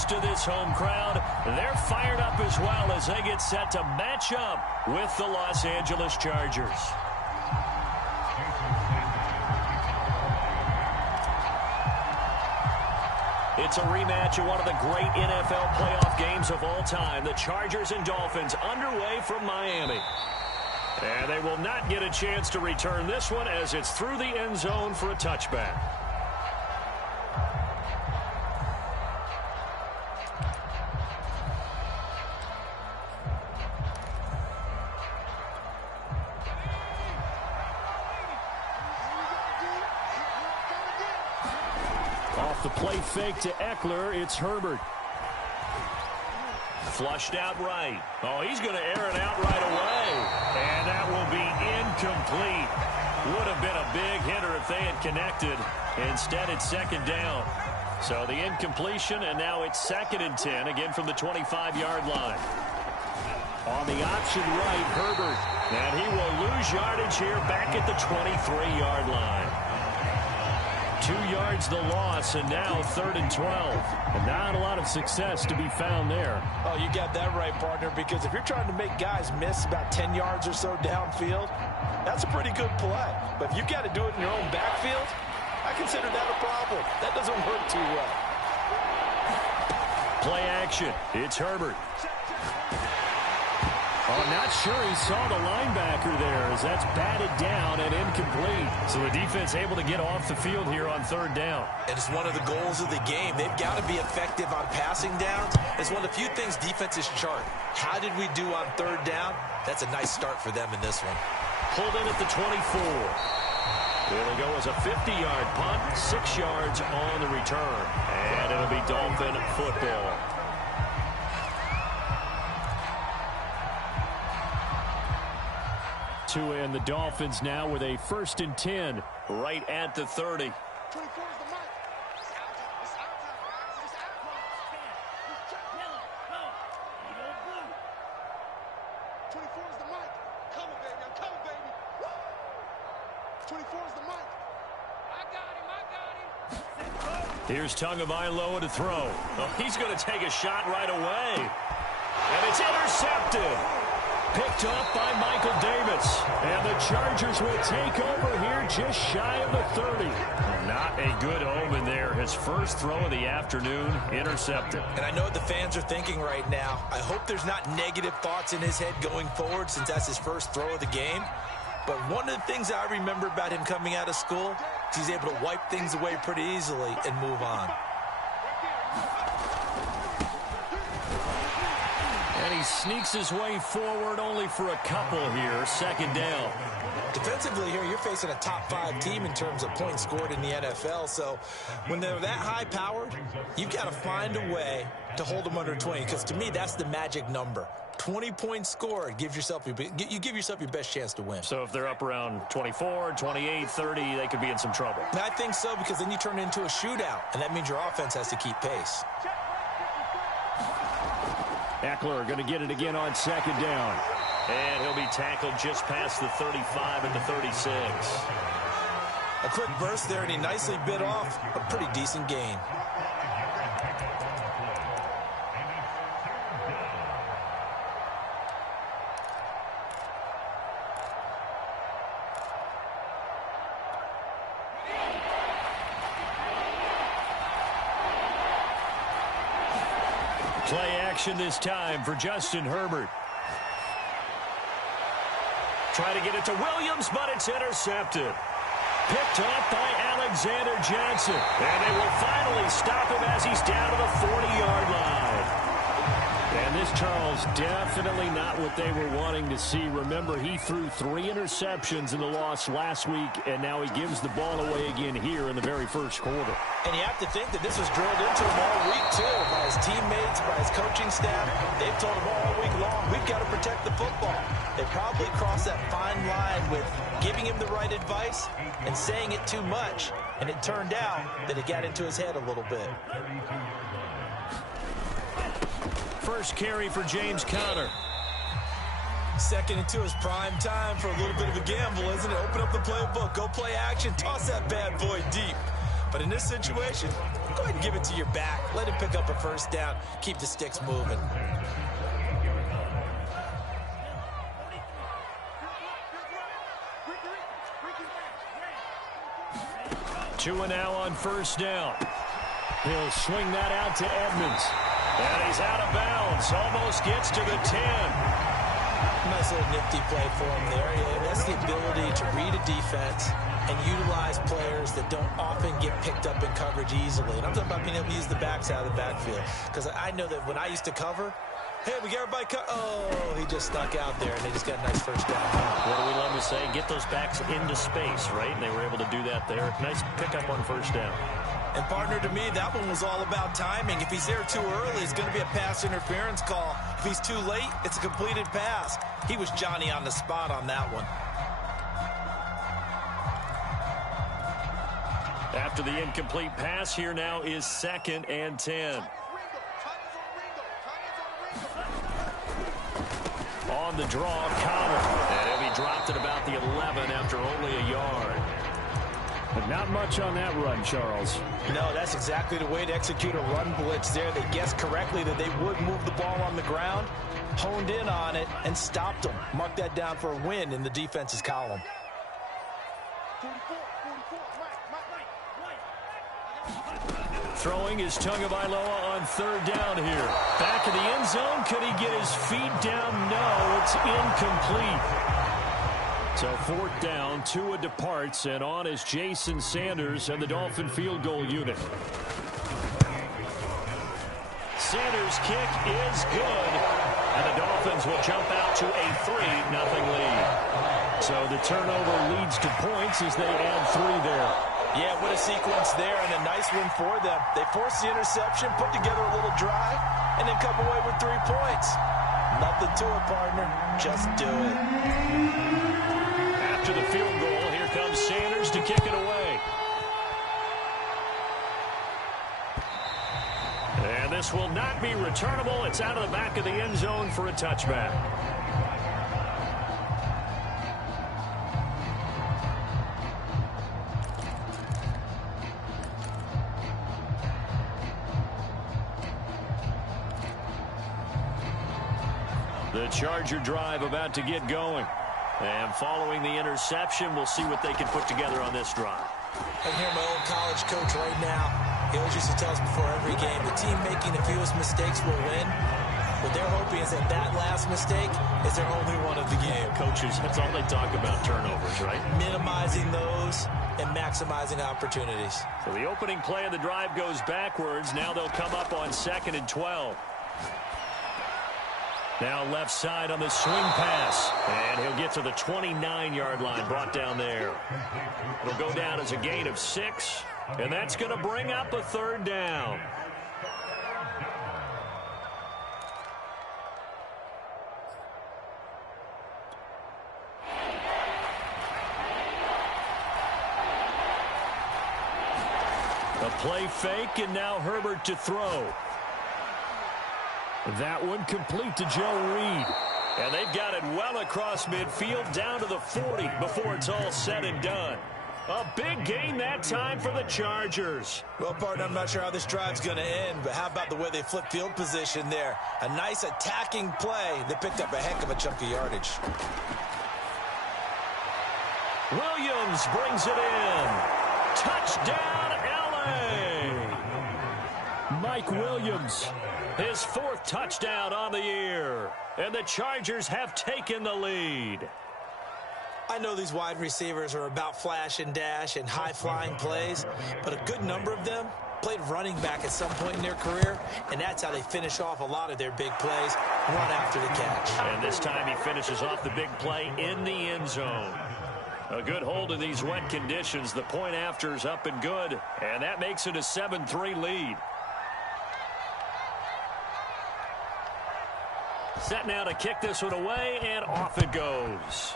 used to this home crowd. They're fired up as well as they get set to match up with the Los Angeles Chargers. It's a rematch of one of the great NFL playoff games of all time. The Chargers and Dolphins underway from Miami. And they will not get a chance to return this one as it's through the end zone for a touchback. Off the play fake to Eckler, it's Herbert. Flushed out right. Oh, he's going to air it out right away. And that will be incomplete. Would have been a big hitter if they had connected. Instead, it's second down. So the incompletion, and now it's 2nd and 10, again from the 25-yard line. On the option right, Herbert. And he will lose yardage here back at the 23-yard line. 2 yards the loss, and now 3rd and 12. And not a lot of success to be found there. Oh, you got that right, partner, because if you're trying to make guys miss about 10 yards or so downfield, that's a pretty good play. But if you got to do it in your own backfield, I consider that a problem. That doesn't work too well. Play action. It's Herbert. Oh, not sure he saw the linebacker there as that's batted down and incomplete. So the defense able to get off the field here on 3rd down. And it's one of the goals of the game. They've got to be effective on passing downs. It's one of the few things defenses chart. How did we do on 3rd down? That's a nice start for them in this one. Pulled in at the 24. It'll go as a 50-yard punt, 6 yards on the return. And it'll be Dolphin football. And the Dolphins now with a 1st and 10 right at the 30. 24 is the mark. It's our time. It's our time, guys. It's our time. 24 is the mic. Come on, baby. I'm coming, baby. Woo! 24 is the mic. I got him. I got him. Here's Tagovailoa to throw. Oh, he's going to take a shot right away. And it's intercepted. Picked up by Michael Davis. And the Chargers will take over here just shy of the 30. Not a good omen there. His first throw of the afternoon intercepted. And I know what the fans are thinking right now. I hope there's not negative thoughts in his head going forward since that's his first throw of the game. But one of the things I remember about him coming out of school is he's able to wipe things away pretty easily and move on. And he sneaks his way forward only for a couple here. 2nd down. Defensively here, you're facing a top 5 team in terms of points scored in the NFL. So when they're that high powered, you've got to find a way to hold them under 20. Because to me, that's the magic number. 20 points scored gives yourself you give yourself your best chance to win. So if they're up around 24, 28, 30, they could be in some trouble. And I think so, because then you turn it into a shootout, and that means your offense has to keep pace. Eckler going to get it again on 2nd down. And he'll be tackled just past the 35 and the 36. A quick burst there, and he nicely bit off a pretty decent gain. Play action this time for Justin Herbert. Try to get it to Williams, but it's intercepted. Picked up by Alexander Johnson. And they will finally stop him as he's down to the 40-yard line. And this, Charles, definitely not what they were wanting to see. Remember, he threw 3 interceptions in the loss last week, and now he gives the ball away again here in the very first quarter. And you have to think that this was drilled into him all week, too, by his teammates, by his coaching staff. They've told him all week long, we've got to protect the football. They probably crossed that fine line with giving him the right advice and saying it too much. And it turned out that it got into his head a little bit. First carry for James Conner. Second into his prime time for a little bit of a gamble, isn't it? Open up the playbook, go play action, toss that bad boy deep. But in this situation, Go ahead and give it to your back. Let him pick up a first down. Keep the sticks moving. 2 now on first down. He'll swing that out to Edmonds. And he's out of bounds. Almost gets to the 10. Nice little nifty play for him there. Yeah, that's the ability to read a defense and utilize players that don't often get picked up in coverage easily. And I'm talking about being able to use the backs out of the backfield. Because I know that when I used to cover, hey, we got everybody oh, he just snuck out there, and they just got a nice first down. What do we love to say? Get those backs into space, right? And they were able to do that there. Nice pickup on first down. And, partner, to me, that one was all about timing. If he's there too early, it's going to be a pass interference call. If he's too late, it's a completed pass. He was Johnny on the spot on that one. After the incomplete pass, here now is 2nd and 10. On the draw, Connor. And he'll be dropped at about the 11 after only a yard. But not much on that run, Charles. No, that's exactly the way to execute a run blitz there. They guessed correctly that they would move the ball on the ground, honed in on it, and stopped them. Mark that down for a win in the defense's column. 44, Throwing is Tagovailoa on 3rd down here. Back in the end zone. Could he get his feet down? No, it's incomplete. So 4th down, Tua departs, and on is Jason Sanders and the Dolphin field goal unit. Sanders' kick is good, and the Dolphins will jump out to a 3-0 lead. So the turnover leads to points as they add 3 there. Yeah, what a sequence there, and a nice win for them. They forced the interception, put together a little drive, and then come away with 3 points. Nothing to it, partner. Just do it. After the field goal, here comes Sanders to kick it away. And this will not be returnable. It's out of the back of the end zone for a touchback. The Charger drive about to get going. And following the interception, we'll see what they can put together on this drive. I hear my old college coach right now. He always used to tell us before every game, the team making the fewest mistakes will win. What they're hoping is that that last mistake is their only one of the game. Coaches, that's all they talk about, turnovers, right? Minimizing those and maximizing opportunities. So the opening play of the drive goes backwards. Now they'll come up on 2nd and 12. Now left side on the swing pass. And he'll get to the 29-yard line, brought down there. It'll go down as a gain of 6. And that's going to bring up a 3rd down. A play fake, and now Herbert to throw. That one complete to Joe Reed. And they've got it well across midfield down to the 40 before it's all said and done. A big gain that time for the Chargers. Well, partner, I'm not sure how this drive's going to end, but how about the way they flip field position there? A nice attacking play. They picked up a heck of a chunk of yardage. Williams brings it in. Touchdown, L.A. Mike Williams, his 4th touchdown on the year. And the Chargers have taken the lead. I know these wide receivers are about flash and dash and high-flying plays, but a good number of them played running back at some point in their career, and that's how they finish off a lot of their big plays, run after the catch. And this time he finishes off the big play in the end zone. A good hold in these wet conditions. The point after is up and good, and that makes it a 7-3 lead. Set now to kick this one away, and off it goes.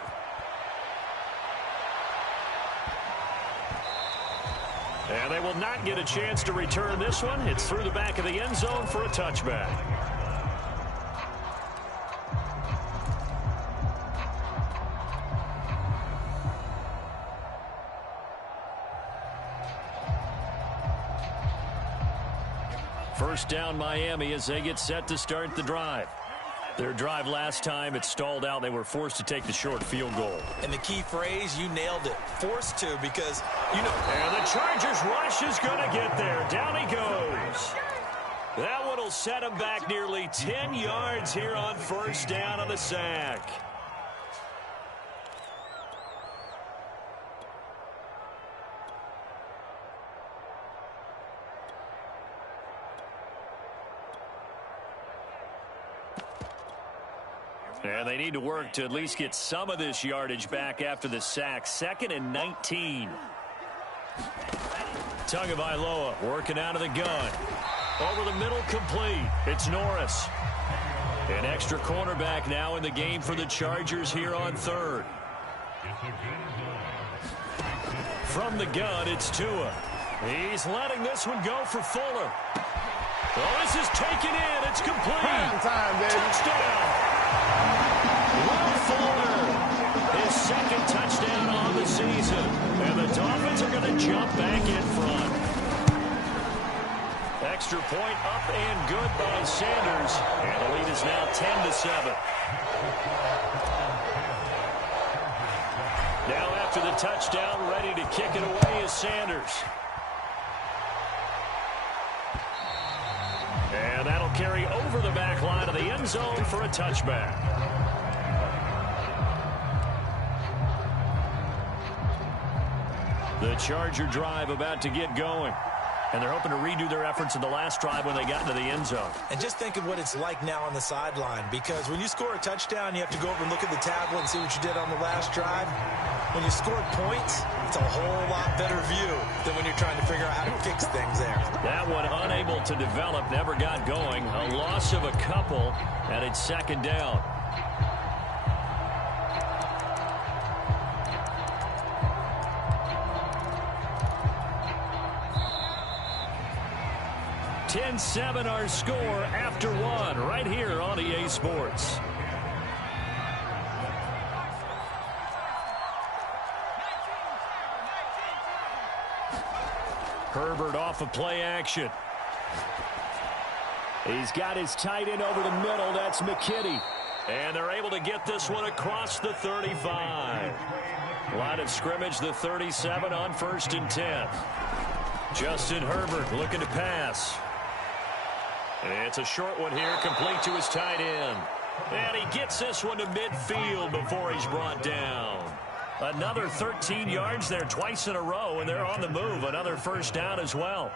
And they will not get a chance to return this one. It's through the back of the end zone for a touchback. first down Miami as they get set to start the drive. Their drive last time, it stalled out. They were forced to take the short field goal. And the key phrase, you nailed it. Forced to, because, you know. And the Chargers rush is going to get there. Down he goes. That one will set him back nearly 10 yards here on first down on the sack. And they need to work to at least get some of this yardage back after the sack. 2nd and 19. Tagovailoa working out of the gun. Over the middle, complete. It's Norris. An extra cornerback now in the game for the Chargers here on 3rd. From the gun, it's Tua. He's letting this one go for Fuller. Well, this is taken in. It's complete. Prime time, baby. Touchdown. Will Fuller, his 2nd touchdown on the season. And the Dolphins are going to jump back in front. Extra point up and good by Sanders. And the lead is now 10-7. Now after the touchdown, ready to kick it away is Sanders. And that'll carry over the back line of the end zone for a touchback. The Charger drive about to get going. And they're hoping to redo their efforts in the last drive when they got into the end zone. And just think of what it's like now on the sideline, because when you score a touchdown, you have to go over and look at the tablet and see what you did on the last drive. When you scored points, it's a whole lot better view than when you're trying to figure out how to fix things there. That one unable to develop, never got going. A loss of a couple, and it's 2nd down. (10-7) our score after 1 right here on EA Sports. Herbert off of play action. He's got his tight end over the middle. That's McKinney. And they're able to get this one across the 35. Line of scrimmage, the 37 on 1st and 10. Justin Herbert looking to pass. It's a short one here, complete to his tight end. And he gets this one to midfield before he's brought down. Another 13 yards there twice in a row, and they're on the move. Another first down as well.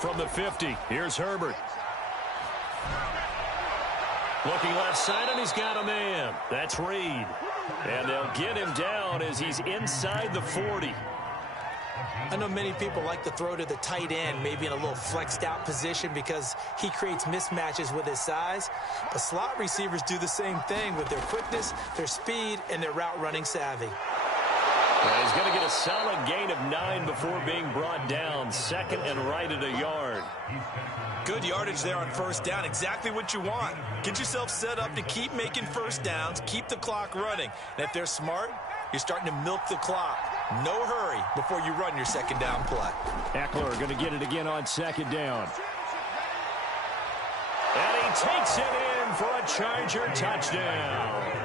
From the 50, here's Herbert. Looking left side, and he's got a man. That's Reed. And they'll get him down as he's inside the 40. I know many people like to throw to the tight end, maybe in a little flexed out position because he creates mismatches with his size. But slot receivers do the same thing with their quickness, their speed, and their route running savvy. Well, he's going to get a solid gain of 9 before being brought down. 2nd and right at a yard. Good yardage there on first down. Exactly what you want. Get yourself set up to keep making first downs, keep the clock running. And if they're smart, you're starting to milk the clock. No hurry before you run your 2nd down play. Eckler going to get it again on 2nd down. And he takes it in for a Charger touchdown.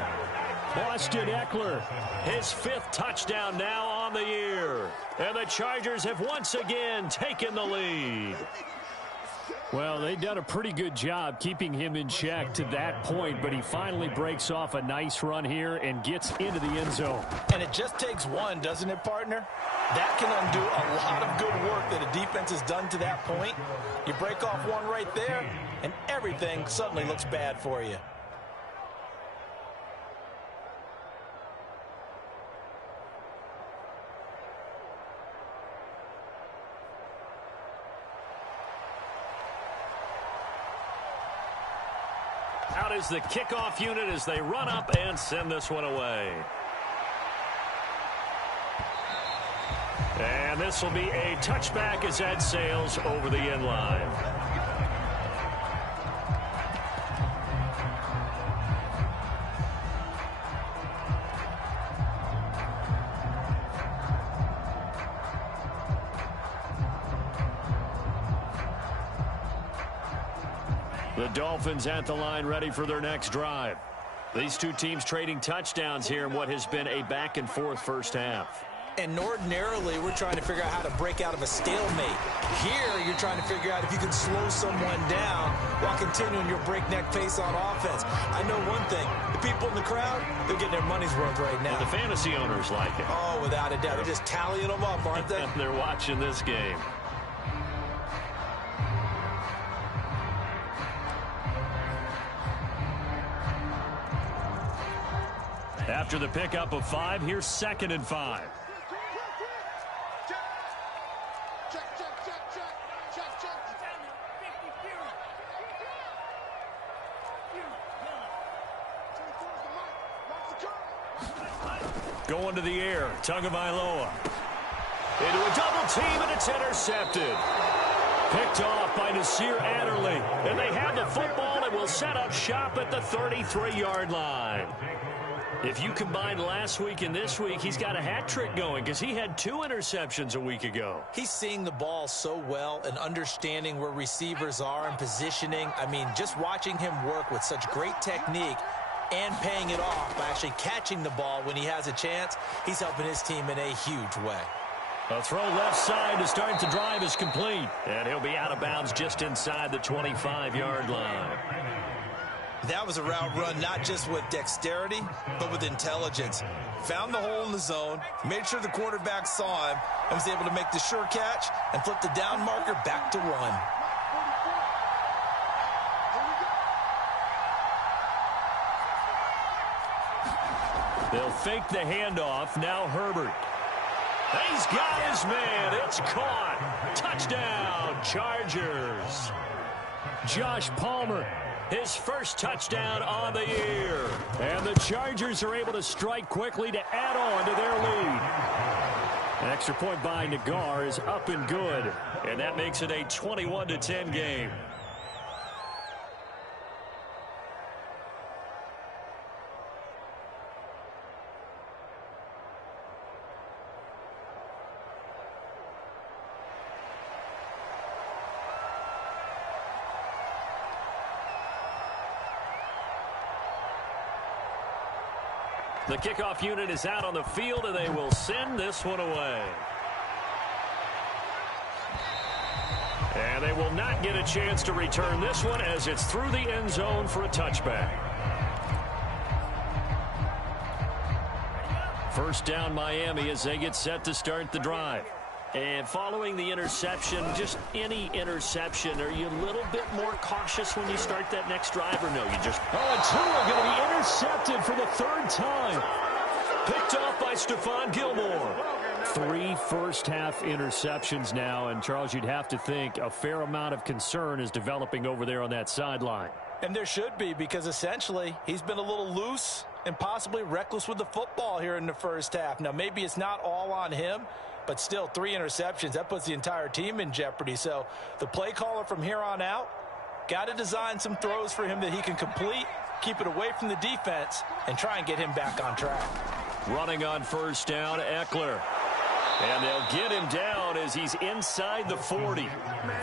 Austin Eckler, his 5th touchdown now on the year. And the Chargers have once again taken the lead. Well, they've done a pretty good job keeping him in check to that point, but he finally breaks off a nice run here and gets into the end zone. And it just takes one, doesn't it, partner? That can undo a lot of good work that a defense has done to that point. You break off one right there, and everything suddenly looks bad for you. Out is the kickoff unit as they run up and send this one away. And this will be a touchback as that sails over the end line. The Dolphins at the line ready for their next drive. These two teams trading touchdowns here in what has been a back-and-forth first half. And ordinarily, we're trying to figure out how to break out of a stalemate. Here, you're trying to figure out if you can slow someone down while continuing your breakneck pace on offense. I know one thing. The people in the crowd, they're getting their money's worth right now. And the fantasy owners like it. Oh, without a doubt. They're just tallying them up, aren't they? They're watching this game. After the pickup of 5, here's 2nd and 5. Going to the air, Tagovailoa. Into a double team, and it's intercepted. Picked off by Nasir Adderley. And they have the football and will set up shop at the 33-yard line. If you combine last week and this week, he's got a hat trick going because he had 2 interceptions a week ago. He's seeing the ball so well and understanding where receivers are and positioning. I mean, just watching him work with such great technique and paying it off by actually catching the ball when he has a chance, he's helping his team in a huge way. A throw left side to start the drive is complete. And he'll be out of bounds just inside the 25-yard line. That was a route run not just with dexterity, but with intelligence. Found the hole in the zone, made sure the quarterback saw him, and was able to make the sure catch and flip the down marker back to 1. They'll fake the handoff. Now Herbert. He's got his man. It's caught. Touchdown, Chargers. Josh Palmer, his first touchdown on the year. And the Chargers are able to strike quickly to add on to their lead. An extra point by Nagar is up and good. And that makes it a 21-10 game. The kickoff unit is out on the field, and they will send this one away. And they will not get a chance to return this one as it's through the end zone for a touchback. First down Miami as they get set to start the drive. And following the interception, just any interception, are you a little bit more cautious when you start that next drive, or no? You just... Oh, and two are going to be intercepted for the 3rd time. Picked off by Stephon Gilmore. 3 first-half interceptions now, and Charles, you'd have to think a fair amount of concern is developing over there on that sideline. And there should be, because essentially he's been a little loose and possibly reckless with the football here in the first half. Now, maybe it's not all on him, but still 3 interceptions. That puts the entire team in jeopardy. So the play caller from here on out got to design some throws for him that he can complete, keep it away from the defense, and try and get him back on track. Running on first down, Eckler. And they'll get him down as he's inside the 40.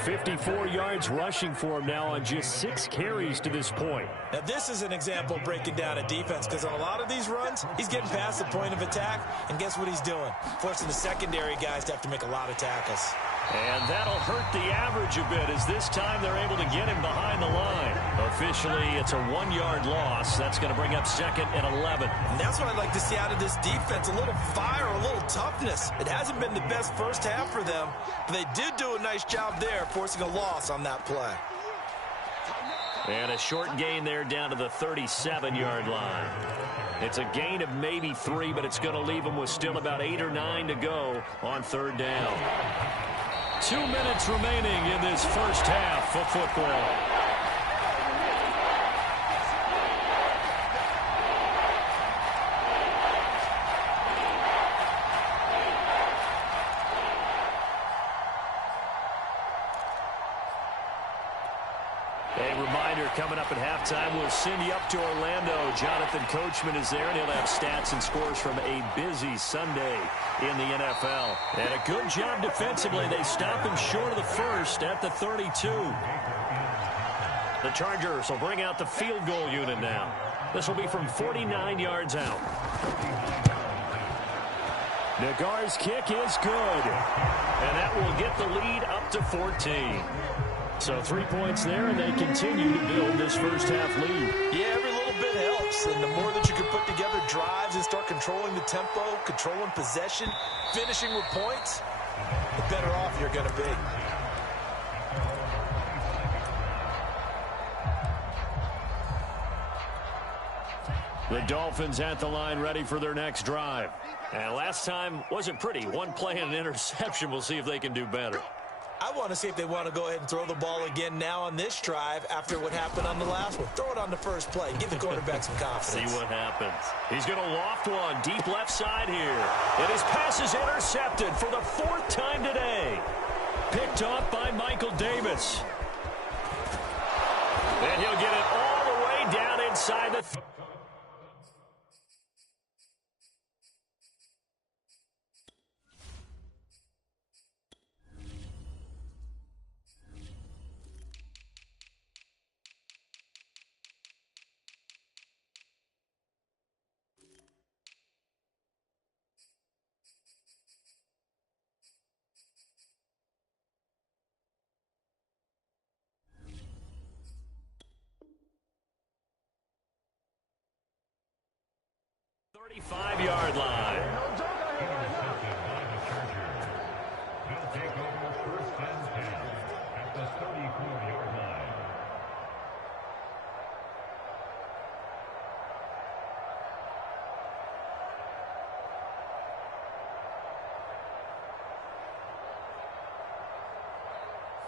54 yards rushing for him now on just 6 carries to this point. Now, this is an example of breaking down a defense, because on a lot of these runs, he's getting past the point of attack, and guess what he's doing? Forcing the secondary guys to have to make a lot of tackles. And that'll hurt the average a bit, as this time they're able to get him behind the line. Officially, it's a 1-yard loss. That's going to bring up 2nd and 11. And that's what I'd like to see out of this defense, a little fire, a little toughness. It hasn't been the best first half for them, but they did do a nice job there, forcing a loss on that play. And a short gain there down to the 37-yard line. It's a gain of maybe 3, but it's going to leave them with still about 8 or 9 to go on 3rd down. 2 minutes remaining in this first half of football. Coming up at halftime, we'll send you up to Orlando. Jonathan Coachman is there, and he'll have stats and scores from a busy Sunday in the NFL. And a good job defensively. They stop him short of the first at the 32. The Chargers will bring out the field goal unit now. This will be from 49 yards out. Nagar's kick is good. And that will get the lead up to 14. So 3 points there, and they continue to build this first half lead. Yeah, every little bit helps. And the more that you can put together drives and start controlling the tempo, controlling possession, finishing with points, the better off you're going to be. The Dolphins at the line ready for their next drive. And last time wasn't pretty. One play and an interception. We'll see if they can do better. I want to see if they want to go ahead and throw the ball again now on this drive after what happened on the last one. Throw it on the first play. Give the quarterback some confidence. See what happens. He's going to loft one deep left side here. And his pass is intercepted for the 4th time today. Picked off by Michael Davis. And he'll get it all the way down inside the... Five-yard line.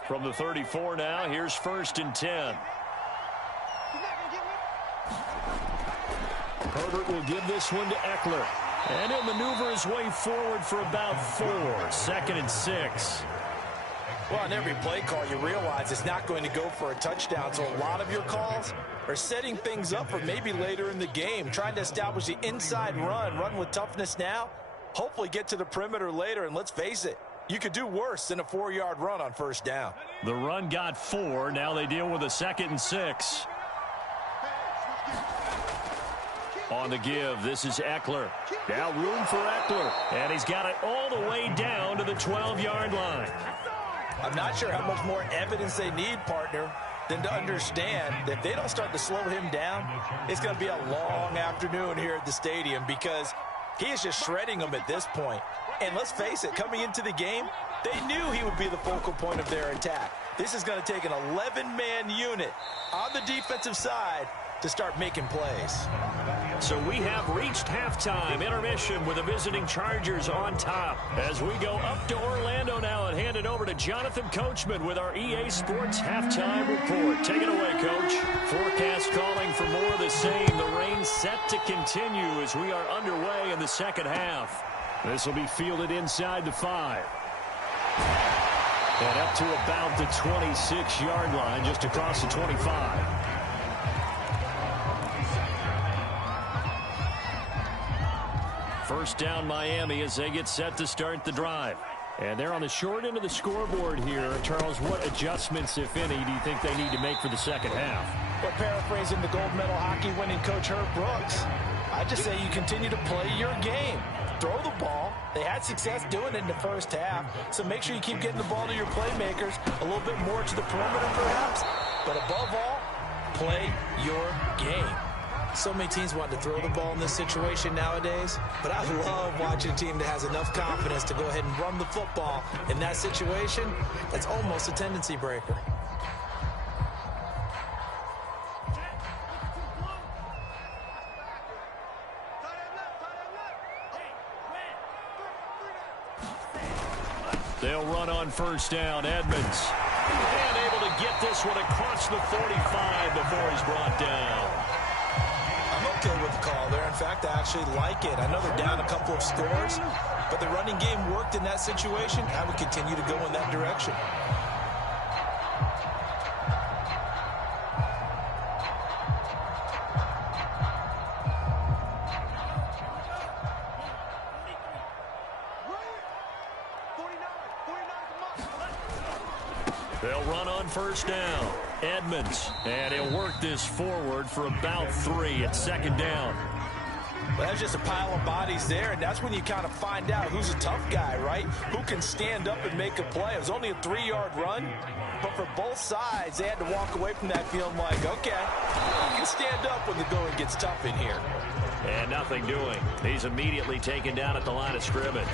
From the 34 now, here's 1st and 10. Herbert will give this one to Eckler. And he'll maneuver his way forward for about 4. 2nd and 6. Well, on every play call, you realize it's not going to go for a touchdown. So a lot of your calls are setting things up for maybe later in the game, trying to establish the inside run with toughness now, hopefully get to the perimeter later. And let's face it, you could do worse than a 4-yard run on 1st down. The run got 4. Now they deal with a 2nd and 6. On the give, this is Eckler. Now room for Eckler. And he's got it all the way down to the 12-yard line. I'm not sure how much more evidence they need, partner, than to understand that if they don't start to slow him down, it's going to be a long afternoon here at the stadium because he is just shredding them at this point. And let's face it, coming into the game, they knew he would be the focal point of their attack. This is going to take an 11-man unit on the defensive side to start making plays. So we have reached halftime intermission with the visiting Chargers on top. As we go up to Orlando now and hand it over to Jonathan Coachman with our EA Sports halftime report. Take it away, Coach. Forecast calling for more of the same. The rain set to continue as we are underway in the second half. This will be fielded inside the 5. And up to about the 26-yard line, just across the 25. First down Miami as they get set to start the drive. And they're on the short end of the scoreboard here. Charles, what adjustments, if any, do you think they need to make for the second half? Well, paraphrasing the gold medal hockey winning coach Herb Brooks, I just say you continue to play your game. Throw the ball. They had success doing it in the first half, so make sure you keep getting the ball to your playmakers, a little bit more to the perimeter perhaps, but above all, play your game. So many teams want to throw the ball in this situation nowadays, but I love watching a team that has enough confidence to go ahead and run the football in that situation. That's almost a tendency breaker. They'll run on first down. Edmonds. And able to get this one across the 45 before he's brought down. I'm okay with the call there. In fact, I actually like it. I know they're down a couple of scores, but the running game worked in that situation. I would continue to go in that direction. They'll run on first down. Edmonds, and he'll work this forward for about 3 at second down. Well, that's just a pile of bodies there, and that's when you kind of find out who's a tough guy, right? Who can stand up and make a play. It was only a 3-yard run, but for both sides, they had to walk away from that feeling like, okay, you can stand up when the going gets tough in here. And nothing doing. He's immediately taken down at the line of scrimmage.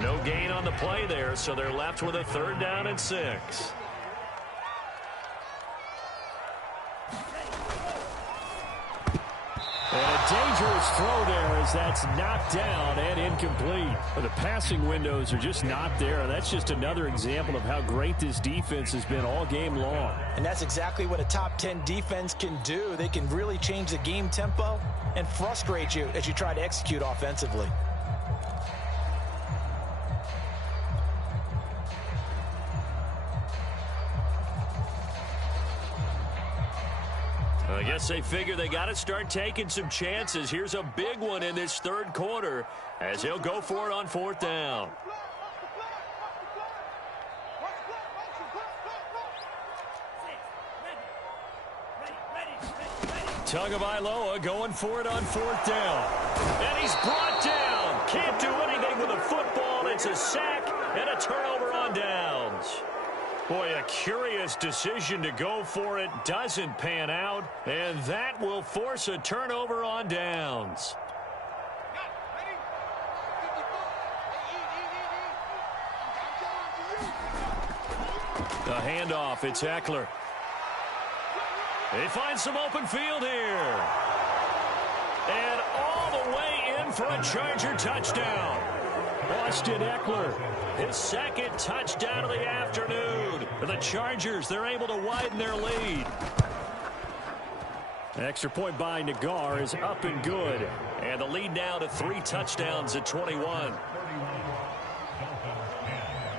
No gain on the play there, so they're left with a 3rd down and 6. And a dangerous throw there as that's knocked down and incomplete. The passing windows are just not there. That's just another example of how great this defense has been all game long. And that's exactly what a top 10 defense can do. They can really change the game tempo and frustrate you as you try to execute offensively. I guess they figure they got to start taking some chances. Here's a big one in this 3rd quarter as he'll go for it on 4th down. Tagovailoa going for it on 4th down. And he's brought down. Can't do anything with the football. It's a sack and a turnover on downs. Boy, a curious decision to go for it. Doesn't pan out. And that will force a turnover on downs. The handoff, it's Eckler. They find some open field here. And all the way in for a Charger touchdown. Austin Eckler, his 2nd touchdown of the afternoon. The Chargers, they're able to widen their lead. An extra point by Nagar is up and good. And the lead now to 3 touchdowns at 21.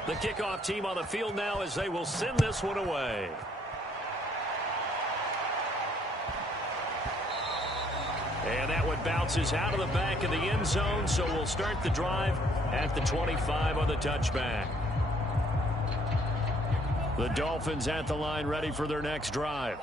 The kickoff team on the field now as they will send this one away. And that one bounces out of the back of the end zone, so we'll start the drive at the 25 on the touchback. The Dolphins at the line ready for their next drive.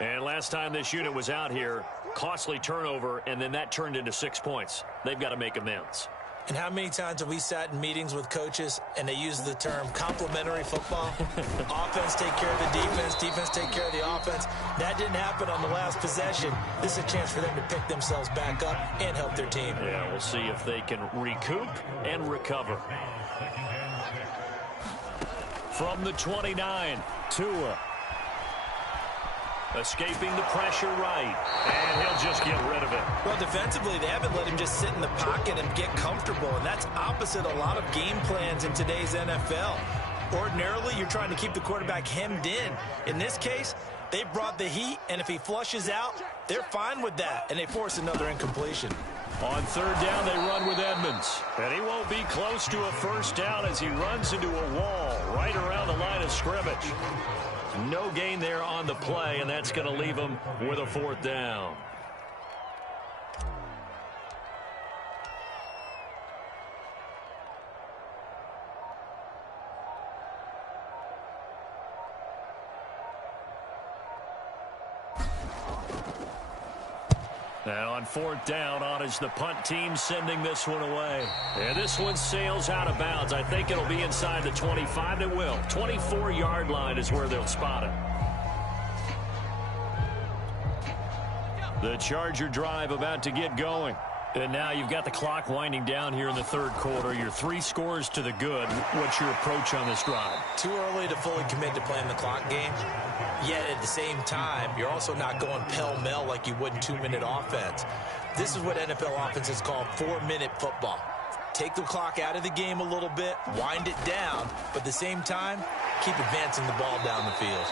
And last time this unit was out here, costly turnover, and then that turned into 6 points. They've got to make amends. And how many times have we sat in meetings with coaches and they use the term complementary football? Offense take care of the defense, defense take care of the offense. That didn't happen on the last possession. This is a chance for them to pick themselves back up and help their team. Yeah, we'll see if they can recoup and recover. From the 29, Tua. Escaping the pressure right, and he'll just get rid of it. Well, defensively, they haven't let him just sit in the pocket and get comfortable, and that's opposite a lot of game plans in today's NFL. Ordinarily, you're trying to keep the quarterback hemmed in. In this case, they brought the heat, and if he flushes out, they're fine with that, and they force another incompletion. On 3rd down, they run with Edmonds, and he won't be close to a 1st down as he runs into a wall right around the line of scrimmage. No gain there on the play, and that's going to leave him with a 4th down. Now on 4th down, on is the punt team sending this one away. And this one sails out of bounds. I think it'll be inside the 25. It will. 24-yard line is where they'll spot it. The Charger drive about to get going. And now you've got the clock winding down here in the 3rd quarter. You're 3 scores to the good. What's your approach on this drive? Too early to fully commit to playing the clock game. Yet at the same time, you're also not going pell-mell like you would in 2-minute offense. This is what NFL offenses call 4-minute football. Take the clock out of the game a little bit, wind it down, but at the same time, keep advancing the ball down the field.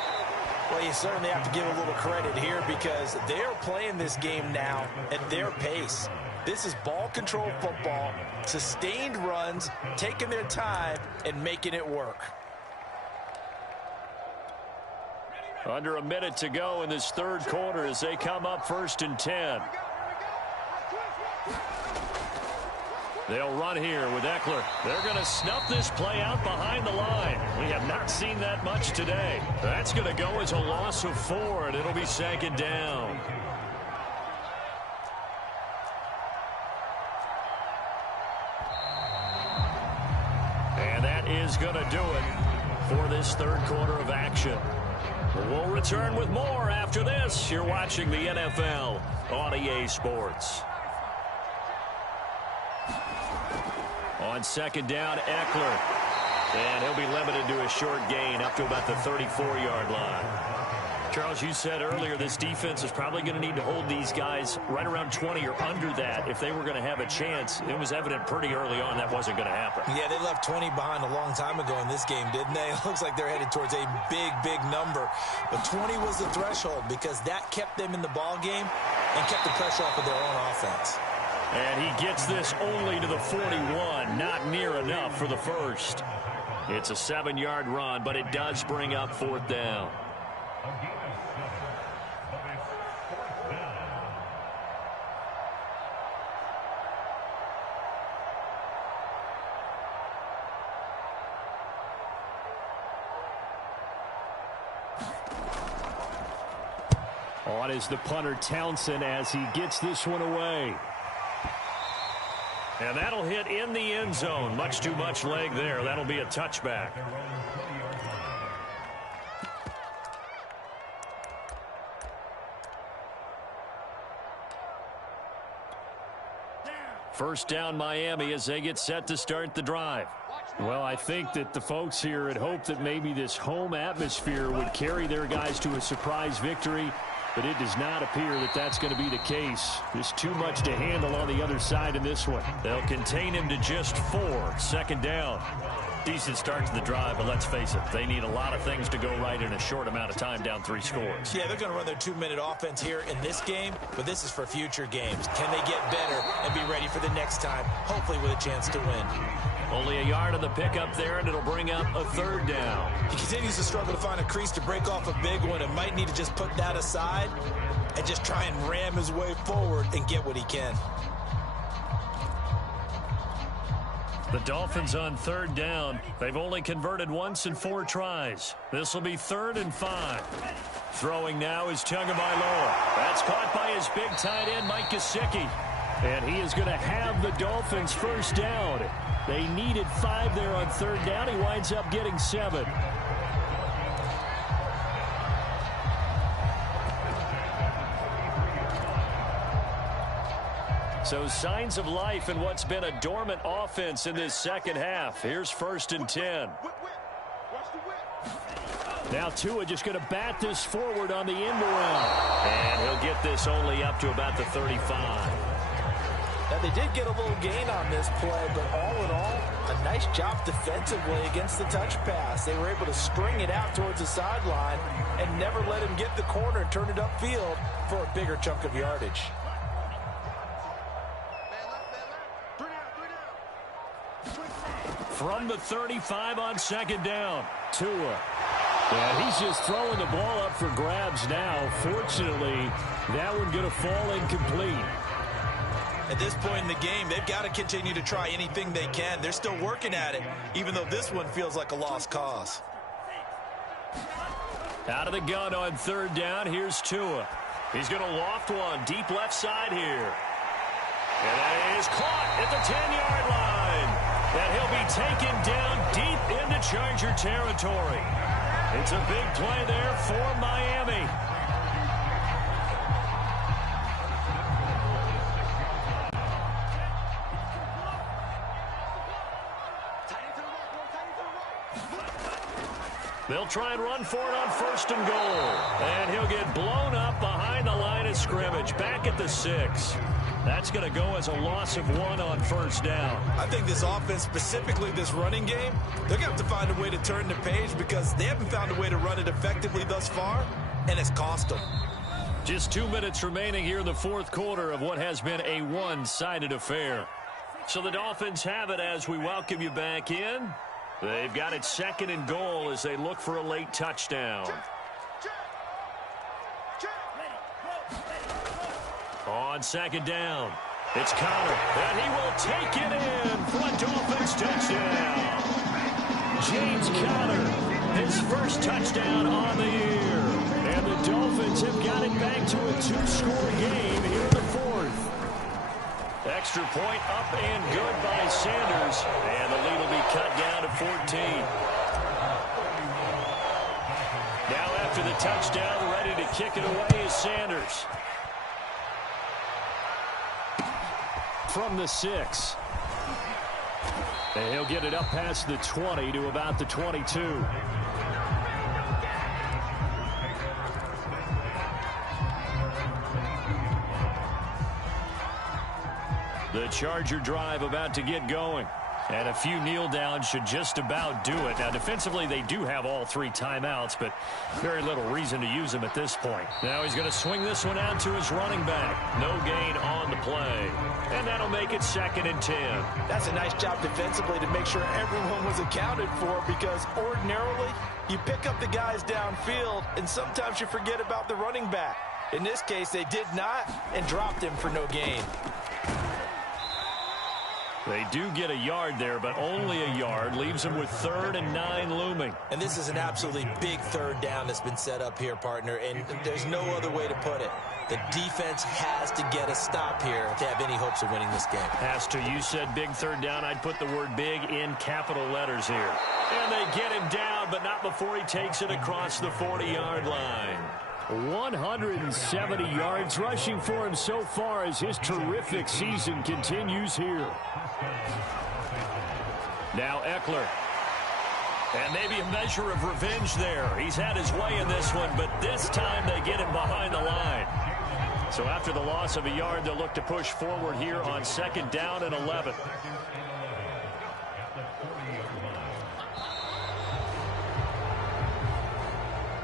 Well, you certainly have to give a little credit here because they're playing this game now at their pace. This is ball control football, sustained runs, taking their time, and making it work. Under a minute to go in this 3rd quarter as they come up 1st and 10. They'll run here with Eckler. They're going to snuff this play out behind the line. We have not seen that much today. That's going to go as a loss of 4, and it'll be second down. And that is going to do it for this third quarter of action. We'll return with more after this. You're watching the NFL on EA Sports. On second down, Eckler. And he'll be limited to a short gain up to about the 34-yard line. Charles, you said earlier this defense is probably going to need to hold these guys right around 20 or under that if they were going to have a chance. It was evident pretty early on that wasn't going to happen. Yeah, they left 20 behind a long time ago in this game, didn't they? It looks like they're headed towards a big, big number. But 20 was the threshold because that kept them in the ball game and kept the pressure off of their own offense. And he gets this only to the 41, not near enough for the first. It's a 7-yard run, but it does bring up fourth down. On is the punter Townsend as he gets this one away. And that'll hit in the end zone. Much too much leg there. That'll be a touchback. First down Miami as they get set to start the drive. Well, I think that the folks here had hoped that maybe this home atmosphere would carry their guys to a surprise victory, but it does not appear that that's going to be the case. There's too much to handle on the other side in this one. They'll contain him to just 4. Second down. Decent start to the drive, but let's face it, they need a lot of things to go right in a short amount of time, down 3 scores. Yeah, they're going to run their 2-minute offense here in this game, but this is for future games. Can they get better and be ready for the next time, hopefully with a chance to win? Only a yard on the pickup there, and it'll bring up a third down. He continues to struggle to find a crease to break off a big one and might need to just put that aside and just try and ram his way forward and get what he can. The Dolphins on third down. They've only converted once in 4 tries. This will be 3rd and 5. Throwing now is Tagovailoa. That's caught by his big tight end, Mike Gesicki. And he is going to have the Dolphins first down. They needed 5 there on third down. He winds up getting 7. So signs of life in what's been a dormant offense in this second half. Here's 1st and 10. Now Tua just going to bat this forward on the end around. And he'll get this only up to about the 35. Now, they did get a little gain on this play, but all in all, a nice job defensively against the touch pass. They were able to string it out towards the sideline and never let him get the corner and turn it upfield for a bigger chunk of yardage. From the 35 on second down, Tua. And he's just throwing the ball up for grabs now. Fortunately, that one going to fall incomplete. At this point in the game, they've got to continue to try anything they can. They're still working at it, even though this one feels like a lost cause. Out of the gun on third down, here's Tua. He's going to loft one deep left side here. And that is caught at the 10-yard line. And he'll be taken down deep into Charger territory. It's a big play there for Miami. They'll try and run for it on 1st and goal. And he'll get blown up behind the line of scrimmage, back at the 6. That's going to go as a loss of 1 on 1st down. I think this offense, specifically this running game, they're going to have to find a way to turn the page because they haven't found a way to run it effectively thus far, and it's cost them. Just 2 minutes remaining here in the 4th quarter of what has been a one-sided affair. So the Dolphins have it as we welcome you back in. They've got it 2nd and goal as they look for a late touchdown. On second down, It's Connor, and he will take it in for a Dolphins touchdown. James Conner, his first touchdown on the year. And the Dolphins have got it back to a 2-score game here in the fourth. Extra point up and good by Sanders. And the lead will be cut down to 14. Now after the touchdown, ready to kick it away is Sanders. From the 6. And he'll get it up past the 20 to about the 22. The Charger drive about to get going. And a few kneel downs should just about do it. Now, defensively, they do have all 3 timeouts, but very little reason to use them at this point. Now he's going to swing this one out to his running back. No gain on the play. And that'll make it 2nd and 10. That's a nice job defensively to make sure everyone was accounted for, because ordinarily you pick up the guys downfield and sometimes you forget about the running back. In this case, they did not and dropped him for no gain. They do get a yard there, but only a yard. Leaves them with 3rd and 9 looming. And this is an absolutely big 3rd down that's been set up here, partner, and there's no other way to put it. The defense has to get a stop here to have any hopes of winning this game. Has to. You said big 3rd down. I'd put the word big in capital letters here. And they get him down, but not before he takes it across the 40-yard line. 170 yards rushing for him so far as his terrific season continues here. Now Eckler. And maybe a measure of revenge there. He's had his way in this one, but this time they get him behind the line. So after the loss of a yard, they'll look to push forward here on 2nd down and 11.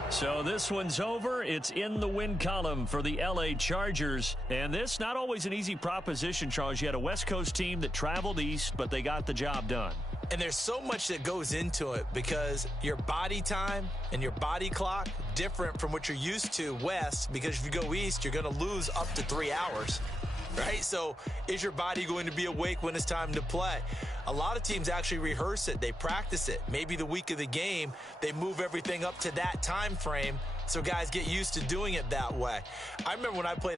So this one's over. It's in the win column for the L.A. Chargers. And this, not always an easy proposition, Charles. You had a West Coast team that traveled east, but they got the job done. And there's so much that goes into it, because your body time and your body clock different from what you're used to west, because if you go east, you're going to lose up to 3 hours. Right? So is your body going to be awake when it's time to play? A lot of teams actually rehearse it. They practice it. Maybe the week of the game, they move everything up to that time frame so guys get used to doing it that way. I remember when I played